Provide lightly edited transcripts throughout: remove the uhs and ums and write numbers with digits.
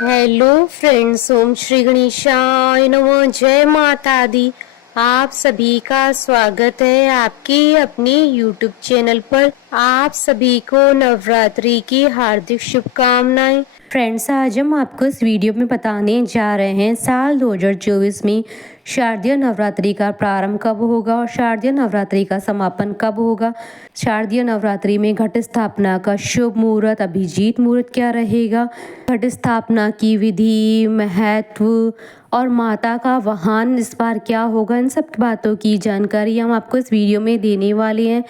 Hello friends, ओम श्री गणेशाय नमः। जय माता दी। आप सभी का स्वागत है आपके अपने YouTube चैनल पर। आप सभी को नवरात्रि की हार्दिक शुभकामनाएं। फ्रेंड्स, आज हम आपको इस वीडियो में बताने जा रहे हैं साल 2024 में शारदीय नवरात्रि का प्रारंभ कब होगा और शारदीय नवरात्रि का समापन कब होगा। शारदीय नवरात्रि में घट स्थापना का शुभ मुहूर्त, अभिजीत मुहूर्त क्या रहेगा, घट स्थापना की विधि, महत्व और माता का वाहन इस बार क्या होगा, इन सब बातों की जानकारी हम आपको इस वीडियो में देने वाले हैं।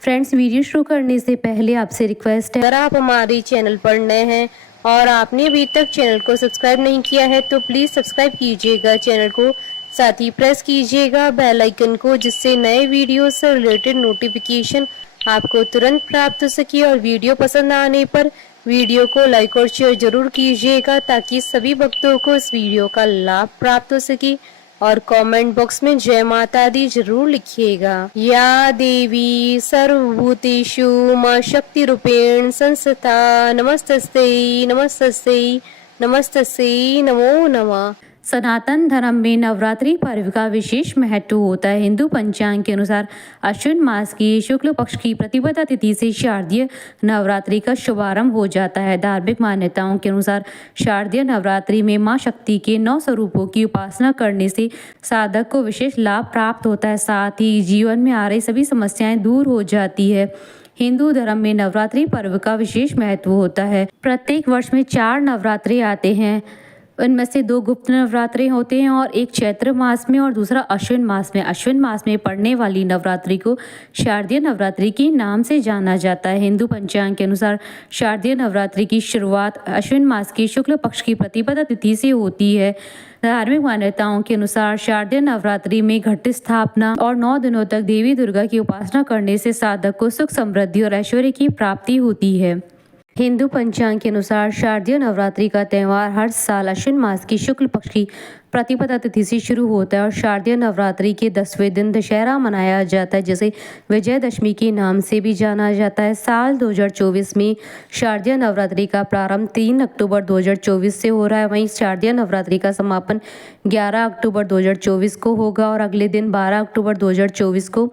फ्रेंड्स, वीडियो शुरू करने से पहले आपसे रिक्वेस्ट है, अगर आप हमारे चैनल पर नए हैं और आपने अभी तक चैनल को सब्सक्राइब नहीं किया है तो प्लीज़ सब्सक्राइब कीजिएगा चैनल को, साथ ही प्रेस कीजिएगा बेल आइकन को, जिससे नए वीडियो से रिलेटेड नोटिफिकेशन आपको तुरंत प्राप्त हो सके। और वीडियो पसंद आने पर वीडियो को लाइक और शेयर जरूर कीजिएगा ताकि सभी भक्तों को इस वीडियो का लाभ प्राप्त हो सके। और कमेंट बॉक्स में जय माता दी जरूर लिखिएगा। या देवी सर्वभूतेषु मां शक्ति रूपेण संस्थिता नमस्तस्यै नमस्तस्यै नमस्तस्यै नमो नमः। सनातन धर्म में नवरात्रि पर्व का विशेष महत्व होता है। हिंदू पंचांग के अनुसार अश्विन मास की शुक्ल पक्ष की प्रतिपदा तिथि से शारदीय नवरात्रि का शुभारंभ हो जाता है। धार्मिक मान्यताओं के अनुसार शारदीय नवरात्रि में मां शक्ति के 9 स्वरूपों की उपासना करने से साधक को विशेष लाभ प्राप्त होता है, साथ ही जीवन में आ रही सभी समस्याएं दूर हो जाती है। हिंदू धर्म में नवरात्रि पर्व का विशेष महत्व होता है। प्रत्येक वर्ष में 4 नवरात्रि आते हैं। इनमें से 2 गुप्त नवरात्रि होते हैं और एक चैत्र मास में और दूसरा अश्विन मास में। अश्विन मास में पड़ने वाली नवरात्रि को शारदीय नवरात्रि के नाम से जाना जाता है। हिंदू पंचांग के अनुसार शारदीय नवरात्रि की शुरुआत अश्विन मास की शुक्ल पक्ष की प्रतिपदा तिथि से होती है। धार्मिक मान्यताओं के अनुसार शारदीय नवरात्रि में घट स्थापना और 9 दिनों तक देवी दुर्गा की उपासना करने से साधक को सुख, समृद्धि और ऐश्वर्य की प्राप्ति होती है। हिंदू पंचांग के अनुसार शारदीय नवरात्रि का त्यौहार हर साल अश्विन मास की शुक्ल पक्ष की प्रतिपदा तिथि से शुरू होता है और शारदीय नवरात्रि के 10वें दिन दशहरा मनाया जाता है, जिसे विजयदशमी के नाम से भी जाना जाता है। साल 2024 में शारदीय नवरात्रि का प्रारंभ 3 अक्टूबर 2024 से हो रहा है। वहीं शारदीय नवरात्रि का समापन 11 अक्टूबर 2024 को होगा और अगले दिन 12 अक्टूबर 2024 को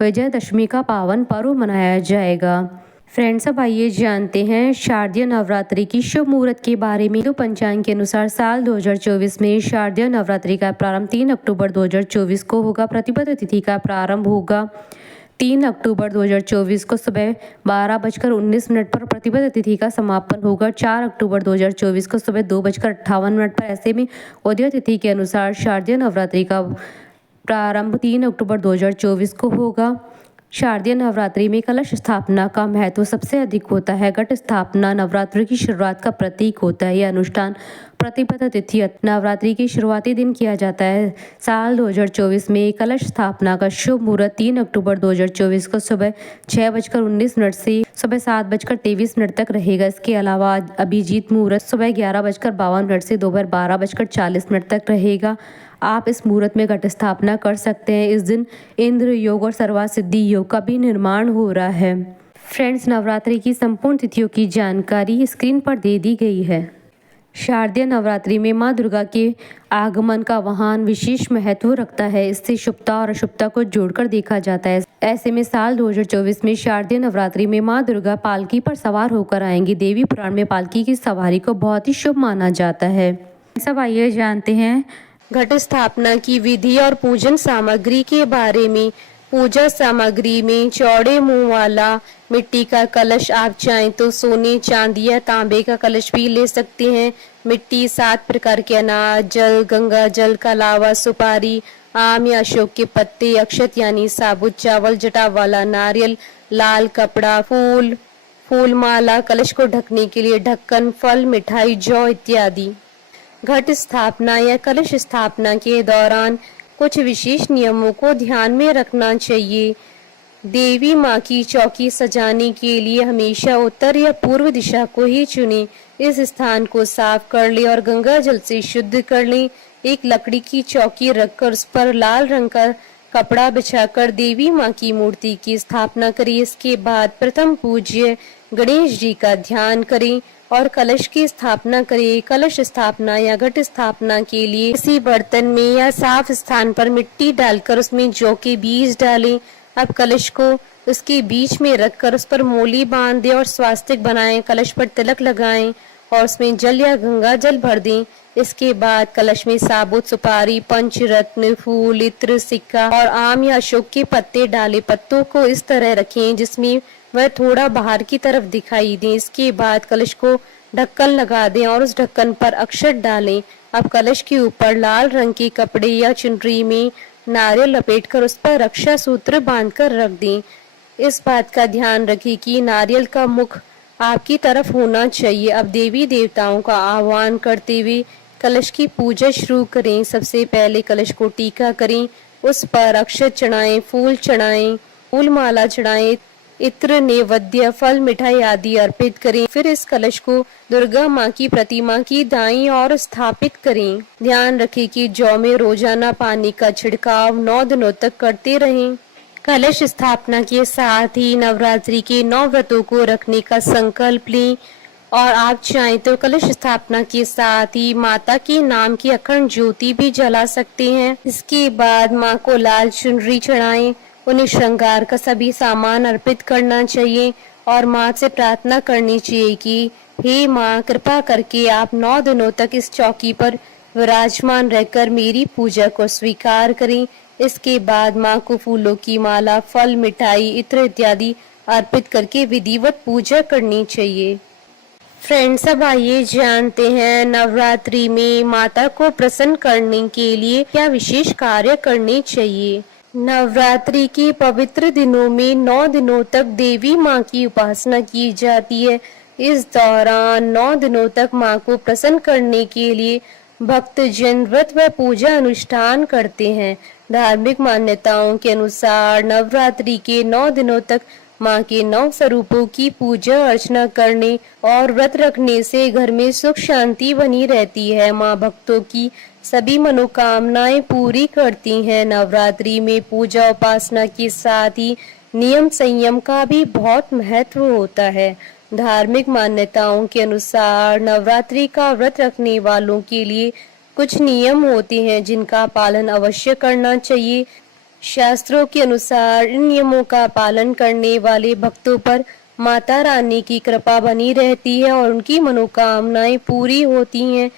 विजयदशमी का पावन पर्व मनाया जाएगा। फ्रेंड्स, अब आइए जानते हैं शारदीय नवरात्रि की शुभ मुहूर्त के बारे में। हिंदू पंचांग के अनुसार साल 2024 में शारदीय नवरात्रि का प्रारंभ 3 अक्टूबर 2024 को होगा। प्रतिपदा तिथि का प्रारंभ होगा 3 अक्टूबर 2024 को सुबह 12:19 पर। प्रतिपदा तिथि का समापन होगा 4 अक्टूबर 2024 को सुबह 2:58 पर। ऐसे में उदय तिथि के अनुसार शारदीय नवरात्रि का प्रारंभ 3 अक्टूबर 2024 को होगा। शारदीय नवरात्रि में कलश स्थापना का महत्व सबसे अधिक होता है। घट स्थापना नवरात्रि की शुरुआत का प्रतीक होता है। यह अनुष्ठान प्रतिपदा तिथि नवरात्रि के शुरुआती दिन किया जाता है। साल 2024 में कलश स्थापना का शुभ मुहूर्त 3 अक्टूबर 2024 को सुबह 6:19 से सुबह 7:23 तक रहेगा। इसके अलावा अभिजीत मुहूर्त सुबह 11:52 से दोपहर 12:40 तक रहेगा। आप इस मुहूर्त में घट स्थापना कर सकते हैं। इस दिन इंद्र योग और सर्वार्थ सिद्धि योग का भी निर्माण हो रहा है। फ्रेंड्स, नवरात्रि की संपूर्ण तिथियों की जानकारी स्क्रीन पर दे दी गई है। शारदीय नवरात्रि में मां दुर्गा के आगमन का वाहन विशेष महत्व रखता है। इससे शुभता और अशुभता को जोड़कर देखा जाता है। ऐसे में साल 2024 में शारदीय नवरात्रि में मां दुर्गा पालकी पर सवार होकर आएंगी। देवी पुराण में पालकी की सवारी को बहुत ही शुभ माना जाता है। सब आइए जानते हैं घट स्थापना की विधि और पूजन सामग्री के बारे में। पूजा सामग्री में चौड़े मुंह वाला मिट्टी का कलश, आप चाहें तो सोने, चांदी या तांबे का कलश भी ले सकते हैं। मिट्टी, 7 प्रकार के अनाज, जल, गंगा जल का लावा, सुपारी, आम या अशोक के पत्ते, अक्षत यानी साबुत चावल, जटा वाला नारियल, लाल कपड़ा, फूल माला, कलश को ढकने के लिए ढक्कन, फल, मिठाई, जौ इत्यादि। घट स्थापना या कलश स्थापना के दौरान कुछ विशेष नियमों को ध्यान में रखना चाहिए। देवी माँ की चौकी सजाने के लिए हमेशा उत्तर या पूर्व दिशा को ही चुनें। इस स्थान को साफ कर लें और गंगा जल से शुद्ध कर लें। एक लकड़ी की चौकी रखकर उस पर लाल रंग का कपड़ा बिछाकर देवी माँ की मूर्ति की स्थापना करिए। इसके बाद प्रथम पूज्य गणेश जी का ध्यान करें और कलश की स्थापना करें। कलश स्थापना या घट स्थापना के लिए किसी बर्तन में या साफ स्थान पर मिट्टी डालकर उसमें जौ के बीज डालें। अब कलश को उसके बीच में रखकर उस पर मोली बांध दें और स्वास्तिक बनाएं। कलश पर तिलक लगाएं और उसमें जल या गंगा जल भर दें। इसके बाद कलश में साबुत सुपारी, पंचरत्न, फूल, इत्र, सिक्का और आम या अशोक के पत्ते डाले। पत्तों को इस तरह रखें जिसमें वह थोड़ा बाहर की तरफ दिखाई दे। इसके बाद कलश को ढक्कन लगा दें और उस ढक्कन पर अक्षत डालें। अब कलश के ऊपर लाल रंग के कपड़े या चुनरी में नारियल लपेटकर उस पर रक्षा सूत्र बांधकर रख दें। इस बात का ध्यान रखें कि नारियल का मुख आपकी तरफ होना चाहिए। अब देवी देवताओं का आह्वान करते हुए कलश की पूजा शुरू करें। सबसे पहले कलश को टीका करें, उस पर अक्षत चढ़ाएं, फूल चढ़ाएं, फूल माला चढ़ाएं, इत्र, नैवेद्य, फल, मिठाई आदि अर्पित करें। फिर इस कलश को दुर्गा माँ की प्रतिमा की दाईं ओर स्थापित करें। ध्यान रखें कि जौ में रोजाना पानी का छिड़काव 9 दिनों तक करते रहें। कलश स्थापना के साथ ही नवरात्रि के 9 व्रतों को रखने का संकल्प लें और आप चाहें तो कलश स्थापना के साथ ही माता के नाम की अखंड ज्योति भी जला सकते हैं। इसके बाद माँ को लाल चुनरी चढ़ाएं, उन्हें श्रृंगार का सभी सामान अर्पित करना चाहिए और माँ से प्रार्थना करनी चाहिए कि हे माँ, कृपा करके आप 9 दिनों तक इस चौकी पर विराजमान रहकर मेरी पूजा को स्वीकार करें। इसके बाद माँ को फूलों की माला, फल, मिठाई, इत्र इत्यादि अर्पित करके विधिवत पूजा करनी चाहिए। फ्रेंड्स, अब आइए जानते हैं नवरात्रि में माता को प्रसन्न करने के लिए क्या विशेष कार्य करने चाहिए। नवरात्रि के पवित्र दिनों में 9 दिनों तक देवी माँ की उपासना की जाती है। इस दौरान 9 दिनों तक माँ को प्रसन्न करने के लिए भक्त जन व्रत व पूजा अनुष्ठान करते हैं। धार्मिक मान्यताओं के अनुसार नवरात्रि के 9 दिनों तक माँ के 9 स्वरूपों की पूजा अर्चना करने और व्रत रखने से घर में सुख शांति बनी रहती है। माँ भक्तों की सभी मनोकामनाएं पूरी करती हैं। नवरात्रि में पूजा उपासना के साथ ही नियम संयम का भी बहुत महत्व होता है। धार्मिक मान्यताओं के अनुसार नवरात्रि का व्रत रखने वालों के लिए कुछ नियम होते हैं जिनका पालन अवश्य करना चाहिए। शास्त्रों के अनुसार इन नियमों का पालन करने वाले भक्तों पर माता रानी की कृपा बनी रहती है और उनकी मनोकामनाएं पूरी होती हैं।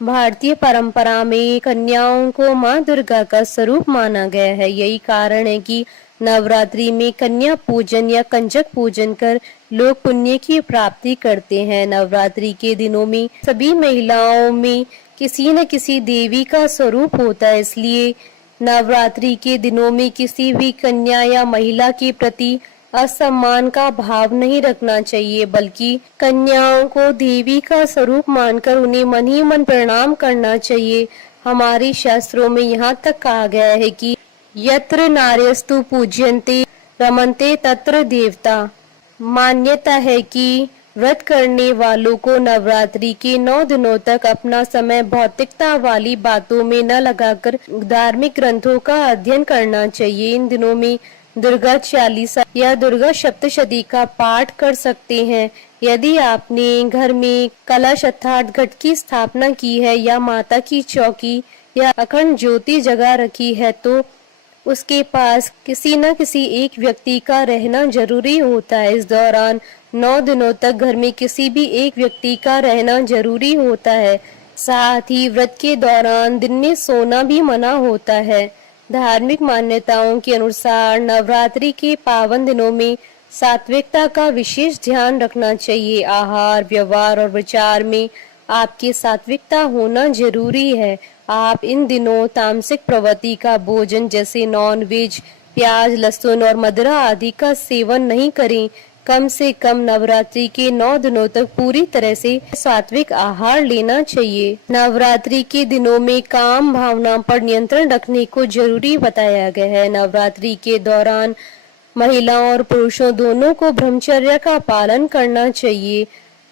भारतीय परंपरा में कन्याओं को मां दुर्गा का स्वरूप माना गया है। यही कारण है कि नवरात्रि में कन्या पूजन या कंजक पूजन कर लोग पुण्य की प्राप्ति करते हैं। नवरात्रि के दिनों में सभी महिलाओं में किसी न किसी देवी का स्वरूप होता है, इसलिए नवरात्रि के दिनों में किसी भी कन्या या महिला के प्रति असम्मान का भाव नहीं रखना चाहिए, बल्कि कन्याओं को देवी का स्वरूप मानकर उन्हें मन ही मन प्रणाम करना चाहिए। हमारे शास्त्रों में यहाँ तक कहा गया है कि यत्र नार्यस्तु पूज्यन्ते रमन्ते तत्र देवता। मान्यता है कि व्रत करने वालों को नवरात्रि के 9 दिनों तक अपना समय भौतिकता वाली बातों में न लगाकर धार्मिक ग्रंथों का अध्ययन करना चाहिए। इन दिनों में दुर्गा चालीसा या दुर्गा सप्तशती का पाठ कर सकते हैं। यदि आपने घर में कलश अर्थात घट की स्थापना की है या माता की चौकी या अखंड ज्योति जगा रखी है तो उसके पास किसी न किसी एक व्यक्ति का रहना जरूरी होता है। इस दौरान 9 दिनों तक घर में किसी भी एक व्यक्ति का रहना जरूरी होता है। साथ ही व्रत के दौरान दिन में सोना भी मना होता है। धार्मिक मान्यताओं के अनुसार नवरात्रि के पावन दिनों में सात्विकता का विशेष ध्यान रखना चाहिए। आहार, व्यवहार और विचार में आपकी सात्विकता होना जरूरी है। आप इन दिनों तामसिक प्रवृत्ति का भोजन जैसे नॉन वेज, प्याज, लहसुन और मदिरा आदि का सेवन नहीं करें। कम से कम नवरात्रि के 9 दिनों तक पूरी तरह से सात्विक आहार लेना चाहिए। नवरात्रि के दिनों में काम भावना पर नियंत्रण रखने को जरूरी बताया गया है। नवरात्रि के दौरान महिलाओं और पुरुषों दोनों को ब्रह्मचर्य का पालन करना चाहिए।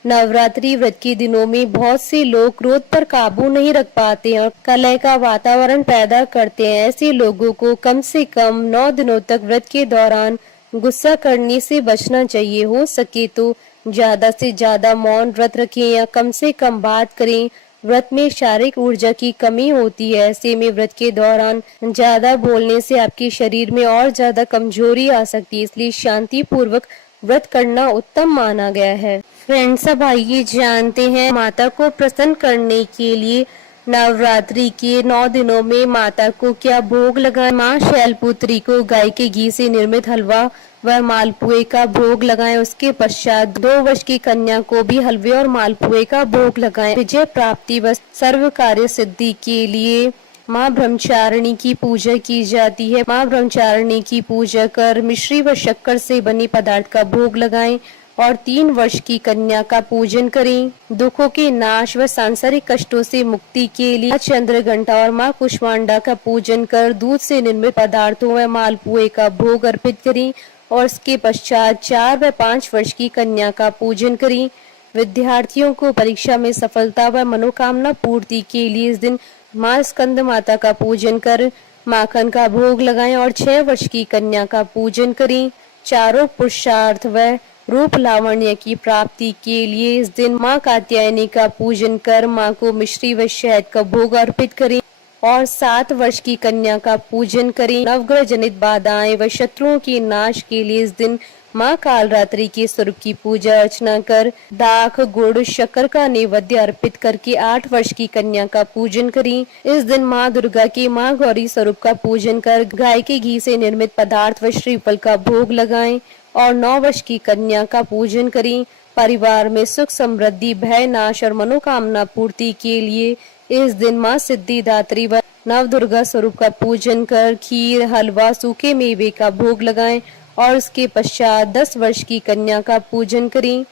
नवरात्रि व्रत के दिनों में बहुत से लोग क्रोध पर काबू नहीं रख पाते और कलह का वातावरण पैदा करते हैं। ऐसे लोगों को कम से कम 9 दिनों तक व्रत के दौरान गुस्सा करने से बचना चाहिए। हो सके तो ज्यादा से ज्यादा मौन व्रत रखें या कम से कम बात करें। व्रत में शारीरिक ऊर्जा की कमी होती है, ऐसे में व्रत के दौरान ज्यादा बोलने से आपके शरीर में और ज्यादा कमजोरी आ सकती है, इसलिए शांति पूर्वक व्रत करना उत्तम माना गया है। फ्रेंड्स, अब आइए जानते हैं माता को प्रसन्न करने के लिए नवरात्रि के 9 दिनों में माता को क्या भोग लगाएं। माँ शैलपुत्री को गाय के घी से निर्मित हलवा व मालपुए का भोग लगाएं। उसके पश्चात 2 वर्ष की कन्या को भी हलवे और मालपुए का भोग लगाएं। विजय प्राप्ति व सर्व कार्य सिद्धि के लिए माँ ब्रह्मचारिणी की पूजा की जाती है। माँ ब्रह्मचारिणी की पूजा कर मिश्री व शक्कर से बने पदार्थ का भोग लगाएं और 3 वर्ष की कन्या का पूजन करें। दुखों के नाश व सांसारिक कष्टों से मुक्ति के लिए चंद्र घंटा और माँ कुष्मांडा का पूजन कर दूध से निर्मित पदार्थों व मालपुए का भोग अर्पित करें और इसके पश्चात 4 व 5 वर्ष की कन्या का पूजन करें। विद्यार्थियों को परीक्षा में सफलता व मनोकामना पूर्ति के लिए इस दिन माँ स्कंद माता का पूजन कर माखन का भोग लगाएं और 6 वर्ष की कन्या का पूजन करें। चारों पुरुषार्थ व रूप लावण्य की प्राप्ति के लिए इस दिन माँ कात्यायनी का पूजन कर माँ को मिश्री व शहद का भोग अर्पित करें और 7 वर्ष की कन्या का पूजन करें। नवग्रह जनित बाधाएं व शत्रुओं के नाश के लिए इस दिन माँ कालरात्रि के स्वरूप की पूजा अर्चना कर दाख गुड़ शक्कर का नैवेद्य अर्पित करके 8 वर्ष की कन्या का पूजन करें। इस दिन माँ दुर्गा के माँ गौरी स्वरूप का पूजन कर गाय के घी से निर्मित पदार्थ व श्रीफल का भोग लगाएं और 9 वर्ष की कन्या का पूजन करें। परिवार में सुख समृद्धि भय नाश और मनोकामना पूर्ति के लिए इस दिन माँ सिद्धिदात्री व नव दुर्गा स्वरूप का पूजन कर खीर हलवा सूखे मेवे का भोग लगाएं और उसके पश्चात 10 वर्ष की कन्या का पूजन करें।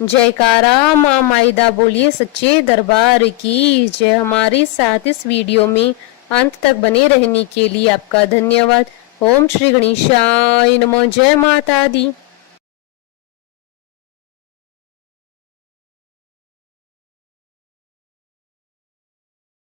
जयकारा माँ माइदा बोलिए सच्चे दरबार की जय। हमारे साथ इस वीडियो में अंत तक बने रहने के लिए आपका धन्यवाद। ओम श्री गणेशाय नमः। जय माता दी।